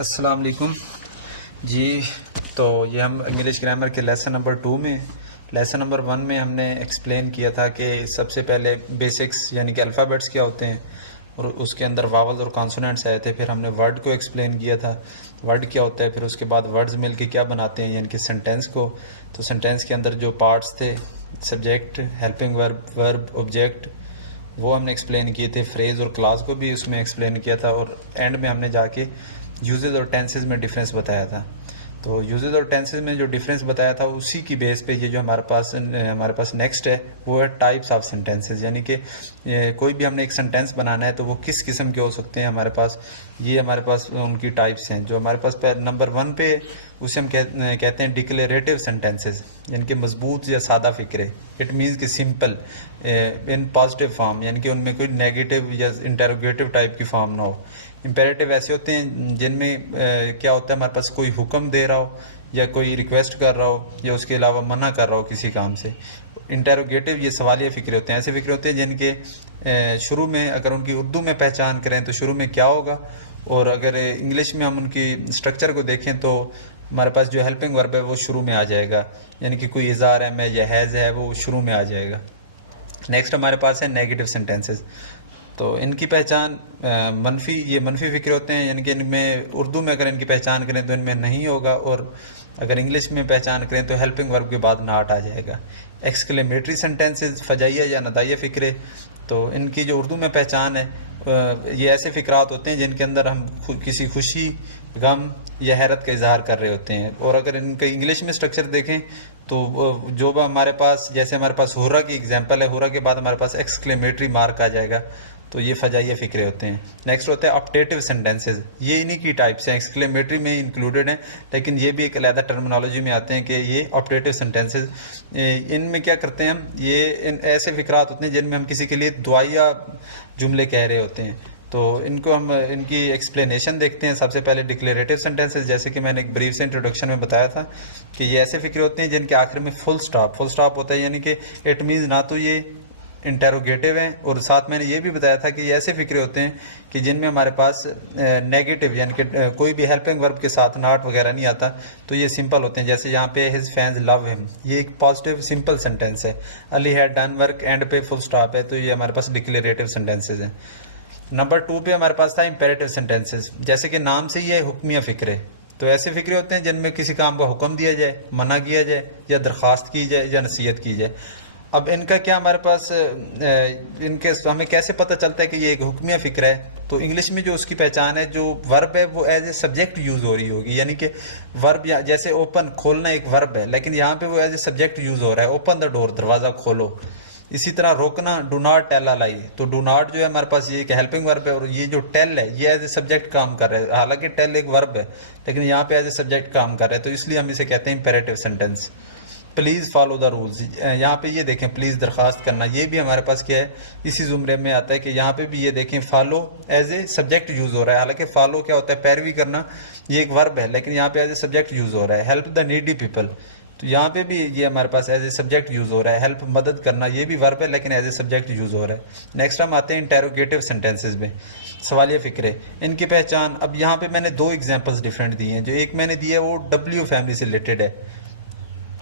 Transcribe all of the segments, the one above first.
अस्सलाम वालेकुम जी। तो ये हम इंग्लिश ग्रामर के लेसन नंबर 2 में, लेसन नंबर 1 में हमने एक्सप्लेन किया था कि सबसे पहले बेसिक्स यानी कि अल्फ़ाबेट्स क्या होते हैं और उसके अंदर वावल्स और कॉन्सोनेंट्स आए थे। फिर हमने वर्ड को एक्सप्लेन किया था, वर्ड क्या होता है। फिर उसके बाद वर्ड्स मिल के क्या बनाते हैं यानी कि सेंटेंस को। तो सेंटेंस के अंदर जो पार्ट्स थे, subject, helping verb, verb, object, वो हमने एक्सप्लेन किए थे। फ्रेज़ और क्लास को भी उसमें एक्सप्लेन किया था और एंड में हमने जाके यूजेस और टेंसेस में डिफरेंस बताया था। तो यूजेस और टेंसेस में जो डिफरेंस बताया था उसी की बेस पे ये जो हमारे पास नेक्स्ट है वो है टाइप्स ऑफ सेंटेंसेस। यानी कि कोई भी हमने एक सेंटेंस बनाना है तो वो किस किस्म के हो सकते हैं हमारे पास, ये हमारे पास उनकी टाइप्स हैं। जो हमारे पास नंबर 1 पे उसे हम कहते हैं डिक्लेरेटिव सेंटेंसेस, यानी कि मजबूत या सादा फ़िक्रे। इट मीन्स कि सिंपल इन पॉजिटिव फॉर्म, यानी कि उनमें कोई नेगेटिव या इंटेरोगेटिव टाइप की फॉर्म ना हो। इम्पेरेटिव ऐसे होते हैं जिनमें क्या होता है, हमारे पास कोई हुक्म दे रहा हो या कोई रिक्वेस्ट कर रहा हो या उसके अलावा मना कर रहा हो किसी काम से। इंटेरोगेटिव ये सवालिया फ़िक्रे होते हैं, ऐसे फ़िक्रे होते हैं जिनके शुरू में अगर उनकी उर्दू में पहचान करें तो शुरू में क्या होगा, और अगर इंग्लिश में हम उनकी स्ट्रक्चर को देखें तो हमारे पास जो हेल्पिंग वर्ब है वो शुरू में आ जाएगा, यानी कि कोई इज़ार है में या हैज़ है वो शुरू में आ जाएगा। नेक्स्ट हमारे पास है नेगेटिव सेंटेंसेस। तो इनकी पहचान ये मनफी फ़िक्रे होते हैं, यानी कि इनमें उर्दू में अगर इनकी पहचान करें तो इनमें नहीं होगा, और अगर इंग्लिश में पहचान करें तो हेल्पिंग वर्ब के बाद नाट आ जाएगा। एक्सक्लेमेटरी सेंटेंसेस, फजाइया या नदाइया फ़िक्रे, तो इनकी जो उर्दू में पहचान है ये ऐसे फ़िक्रात होते हैं जिनके अंदर हम किसी खुशी, गम या हैरत का इजहार कर रहे होते हैं। और अगर इनका इंग्लिश में स्ट्रक्चर देखें तो जो हमारे पास, जैसे हमारे पास हुर्रा की एग्जांपल है, हुर्रा के बाद हमारे पास एक्सक्लेमेटरी मार्क आ जाएगा, तो ये फजाइया फ़िक्रे होते हैं। नेक्स्ट होते हैं ऑप्टेटिव सेंटेंसेस, ये इन्हीं की टाइप्स हैं, एक्सक्लेमेटरी में इंक्लूडेड हैं, लेकिन ये भी एक अलग टर्मिनोलॉजी में आते हैं कि ये ऑप्टेटिव सेंटेंसेस। इनमें क्या करते हैं हम, ये ऐसे फ़िक्रात होते हैं जिनमें हम किसी के लिए दुआया जुमले कह रहे होते हैं। तो इनको हम इनकी एक्सप्लेनेशन देखते हैं। सबसे पहले डिक्लेरेटिव सेंटेंसेस, जैसे कि मैंने एक ब्रीफ से इंट्रोडक्शन में बताया था कि ये ऐसे फ़िक्रे होते हैं जिनके आखिर में फुल स्टॉप होता है, यानी कि इट मीन्स ना तो ये इंटेरोगेटिव हैं, और साथ मैंने ये भी बताया था कि ये ऐसे फ़िक्रे होते हैं कि जिनमें हमारे पास नेगेटिव यानी कि कोई भी हेल्पिंग वर्ब के साथ नाट वगैरह नहीं आता, तो ये सिंपल होते हैं। जैसे यहाँ पे हिज फैंस लव हिम, ये एक पॉजिटिव सिंपल सेंटेंस है। Ali had done work, and पे फुल स्टॉप है, तो ये हमारे पास डिक्लेरेटिव सेंटेंसेज हैं। नंबर 2 पे हमारे पास था इंपेरेटिव सेंटेंसेस, जैसे कि नाम से ही है हुक्मिया फ़िक्रे। तो ऐसे फ़िक्रे होते हैं जिनमें किसी काम का हुक्म दिया जाए, मना किया जाए या दरख्वास्त की जाए या नसीहत की जाए। अब इनका क्या हमारे पास इनके हमें कैसे पता चलता है कि ये एक हुक्मिया फ़िक्र है, तो इंग्लिश में जो उसकी पहचान है, जो वर्ब है वो एज ए सब्जेक्ट यूज़ हो रही होगी, यानी कि वर्ब जैसे ओपन, खोलना एक वर्ब है, लेकिन यहाँ पे वो एज ए सब्जेक्ट यूज़ हो रहा है, ओपन द डोर, दरवाज़ा खोलो। इसी तरह रोकना, डू नॉट टेल अ लाई, तो डू नॉट जो है हमारे पास ये एक हेल्पिंग वर्ब है, और ये जो टेल है ये एज ए सब्जेक्ट काम कर रहा है। हालांकि टेल एक वर्ब है लेकिन यहाँ पे एज ए सब्जेक्ट काम कर रहा है, तो इसलिए हम इसे कहते हैं imperative sentence. Please follow the rules, यहाँ पे ये देखें प्लीज़ दरख्वास्त करना, ये भी हमारे पास क्या है, इसी जुमरे में आता है कि यहाँ पे भी ये देखें follow as a subject use हो रहा है। हालांकि फॉलो क्या होता है, पैरवी करना, ये एक वर्ब है, लेकिन यहाँ पे एज ए सब्जेक्ट यूज़ हो रहा है। हेल्प द नीडी पीपल, तो यहाँ पे भी ये हमारे पास एज ए सब्जेक्ट यूज़ हो रहा है। हेल्प, मदद करना, ये भी वर्ब है लेकिन एज ए सब्जेक्ट यूज़ हो रहा है। नेक्स्ट हम आते हैं इंटेरोगेटिव सेंटेंसेज में, सवालिया फ़िक्रे, इनकी पहचान। अब यहाँ पे मैंने 2 एग्जांपल्स डिफरेंट दिए हैं। जो एक मैंने दिया है वो डब्ल्यू फैमिली से रिलेटेड है,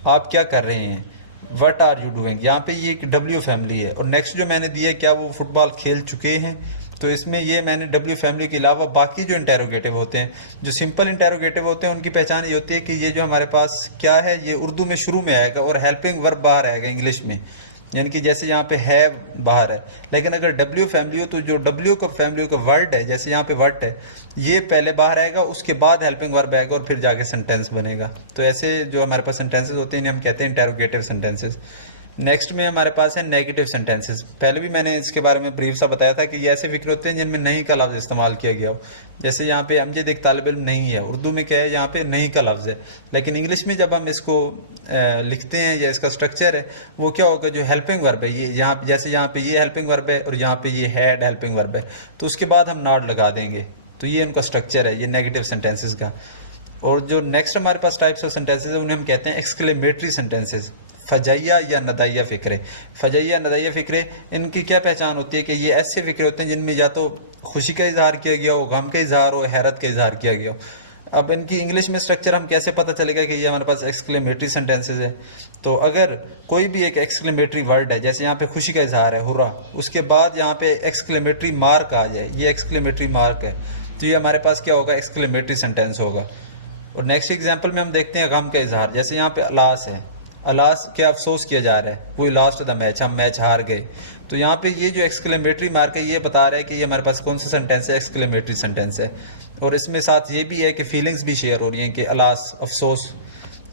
आप क्या कर रहे हैं, वट आर यू डूइंग, यहाँ पे ये एक डब्ल्यू फैमिली है। और नेक्स्ट जो मैंने दिया है, क्या वो फुटबॉल खेल चुके हैं, तो इसमें ये मैंने डब्ल्यू फैमिली के अलावा बाकी जो इंटेरोगेटिव होते हैं, जो सिंपल इंटेरोगेटिव होते हैं, उनकी पहचान ये होती है कि ये जो हमारे पास क्या है, ये उर्दू में शुरू में आएगा और हेल्पिंग वर्ब बाहर आएगा इंग्लिश में, यानी कि जैसे यहाँ पे है बाहर है। लेकिन अगर डब्ल्यू फैमिली हो तो जो डब्ल्यू का फैमिली का वर्ड है, जैसे यहाँ पे वर्ड है, ये पहले बाहर आएगा, उसके बाद हेल्पिंग वर्ब आएगा और फिर जाके सेंटेंस बनेगा। तो ऐसे जो हमारे पास सेंटेंसेस होते हैं इन्हें हम कहते हैं इंटेरोगेटिव सेंटेंसेस। नेक्स्ट में हमारे पास है नेगेटिव सेंटेंसेस। पहले भी मैंने इसके बारे में ब्रीफ सा बताया था कि ये ऐसे फिक्र होते हैं जिनमें नहीं का लफ्ज़ इस्तेमाल किया गया हो। जैसे यहाँ पे अमजद एक तालिब इल्म नहीं है, उर्दू में क्या है, यहाँ पे नहीं का लफ्ज़ है, लेकिन इंग्लिश में जब हम इसको लिखते हैं या इसका स्ट्रक्चर है वो क्या होगा, जो हेल्पिंग वर्ब है, ये यहाँ जैसे यहाँ पे ये हेल्पिंग वर्ब है और यहाँ पे ये हैड हेल्पिंग वर्ब है, तो उसके बाद हम नॉट लगा देंगे। तो ये उनका स्ट्रक्चर है, ये नेगेटिव सेंटेंसेस का। और जो नेक्स्ट हमारे पास टाइप्स ऑफ सेंटेंसेस है उन्हें हम कहते हैं एक्सक्लेमेटरी सेंटेंसेस, फजाइया या नदाइया फ़िक्रे। फजाइया नदाइया फ़िक्रे, इनकी क्या पहचान होती है कि ये ऐसे फ़िक्रे होते हैं जिनमें या तो खुशी का इजहार किया गया हो, गम का इजहार हो, हैरत का इजहार किया गया हो। अब इनकी इंग्लिश में स्ट्रक्चर हम कैसे पता चलेगा कि ये हमारे पास एक्सक्लेमेटरी सेंटेंसेस है। तो अगर कोई भी एक एक्सक्लेमेटरी वर्ड है, जैसे यहाँ पे खुशी का इजहार है हुर्रा, उसके बाद यहाँ पे एक्सक्लेमेटरी मार्क आ जाए, ये एक्सक्लेमेटरी मार्क है, तो ये हमारे पास क्या होगा, एक्सक्लेमेटरी सेंटेंस होगा। और नेक्स्ट एग्जाम्पल में हम देखते हैं गम का इजहार, जैसे यहाँ पे अलास है, अलास क्या अफसोस किया जा रहा है, वी लॉस्ट द मैच, हम मैच हार गए। तो यहाँ पे ये जो एक्सक्लेमेटरी मार्क है ये बता रहा है कि ये हमारे पास कौन सा सेंटेंस है, एक्सक्लेमेटरी सेंटेंस है। और इसमें साथ ये भी है कि फीलिंग्स भी शेयर हो रही हैं कि अलास अफसोस।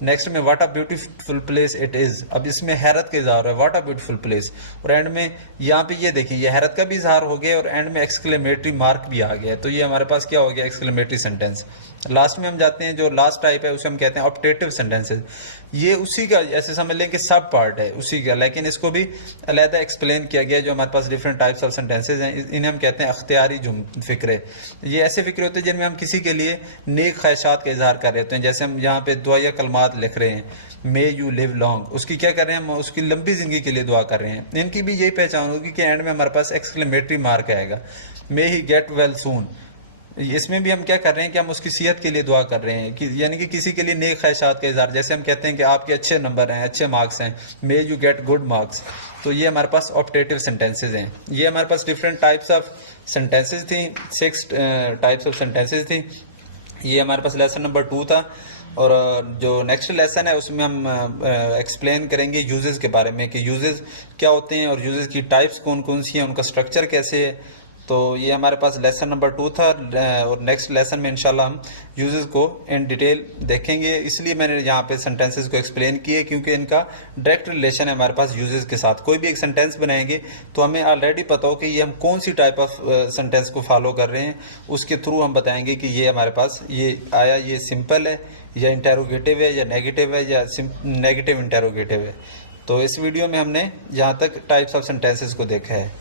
नेक्स्ट में what a beautiful place it is, अब इसमें हैरत का इजहार है, व्हाट अ ब्यूटीफुल प्लेस, और एंड में यहाँ पे ये देखिए ये हैरत का भी इजहार हो गया और एंड में एक्सक्लेमेटरी मार्क भी आ गया। तो ये हमारे पास क्या हो गया, एक्सक्लेमेटरी सेंटेंस। लास्ट में हम जाते हैं, जो लास्ट टाइप है उसे हम कहते हैं ऑप्टेटिव सेंटेंसेस। ये उसी का ऐसे समझ लें कि सब पार्ट है उसी का, लेकिन इसको भी अलहदा एक्सप्लेन किया गया। जो हमारे पास डिफरेंट टाइप्स ऑफ सेंटेंसेज हैं, इन्हें हम कहते हैं अख्तियारी फ़िक्रे। ये ऐसे फ़िक्रे होते हैं जिनमें हम किसी के लिए नेक ख्वाहिशात का इजहार कर रहे होते हैं। जैसे हम यहाँ पे दुआया कलमात लिख रहे हैं, मे यू लिव लॉन्ग, उसकी क्या कर रहे हैं हम, उसकी लंबी ज़िंदगी के लिए दुआ कर रहे हैं। इनकी भी यही पहचान होगी कि एंड में हमारे पास एक्सक्लेमेटरी मार्क आएगा, मे ही गेट वेल सून। इसमें भी हम क्या कर रहे हैं कि हम उसकी सेहत के लिए दुआ कर रहे हैं, कि यानी कि किसी के लिए नेक ख्वाहिशात का इजहार। जैसे हम कहते हैं कि आपके अच्छे नंबर हैं, अच्छे मार्क्स हैं, may you get good marks. तो ये हमारे पास ऑप्टेटिव सेंटेंसेज हैं। ये हमारे पास डिफरेंट टाइप्स ऑफ सेंटेंसेज थी, 6 टाइप्स ऑफ सेंटेंसेज थी। ये हमारे पास लेसन नंबर 2 था। और जो नेक्स्ट लेसन है उसमें हम एक्सप्लेन करेंगे यूजेस के बारे में, कि यूजेस क्या होते हैं और यूजेस की टाइप्स कौन कौन सी हैं, उनका स्ट्रक्चर कैसे है। तो ये हमारे पास लेसन नंबर 2 था। और नेक्स्ट लेसन में इंशाल्लाह हम यूजेस को इन डिटेल देखेंगे। इसलिए मैंने यहाँ पे सेंटेंसेस को एक्सप्लेन किए क्योंकि इनका डायरेक्ट रिलेशन है हमारे पास यूजेस के साथ। कोई भी एक सेंटेंस बनाएंगे तो हमें ऑलरेडी पता हो कि ये हम कौन सी टाइप ऑफ सेंटेंस को फॉलो कर रहे हैं, उसके थ्रू हम बताएंगे कि ये हमारे पास ये आया, ये सिंपल है या इंटेरोगेटिव है या नेगेटिव है या नेगेटिव इंटेरोगेटिव है। तो इस वीडियो में हमने यहाँ तक टाइप्स ऑफ सेंटेंसेस को देखा है।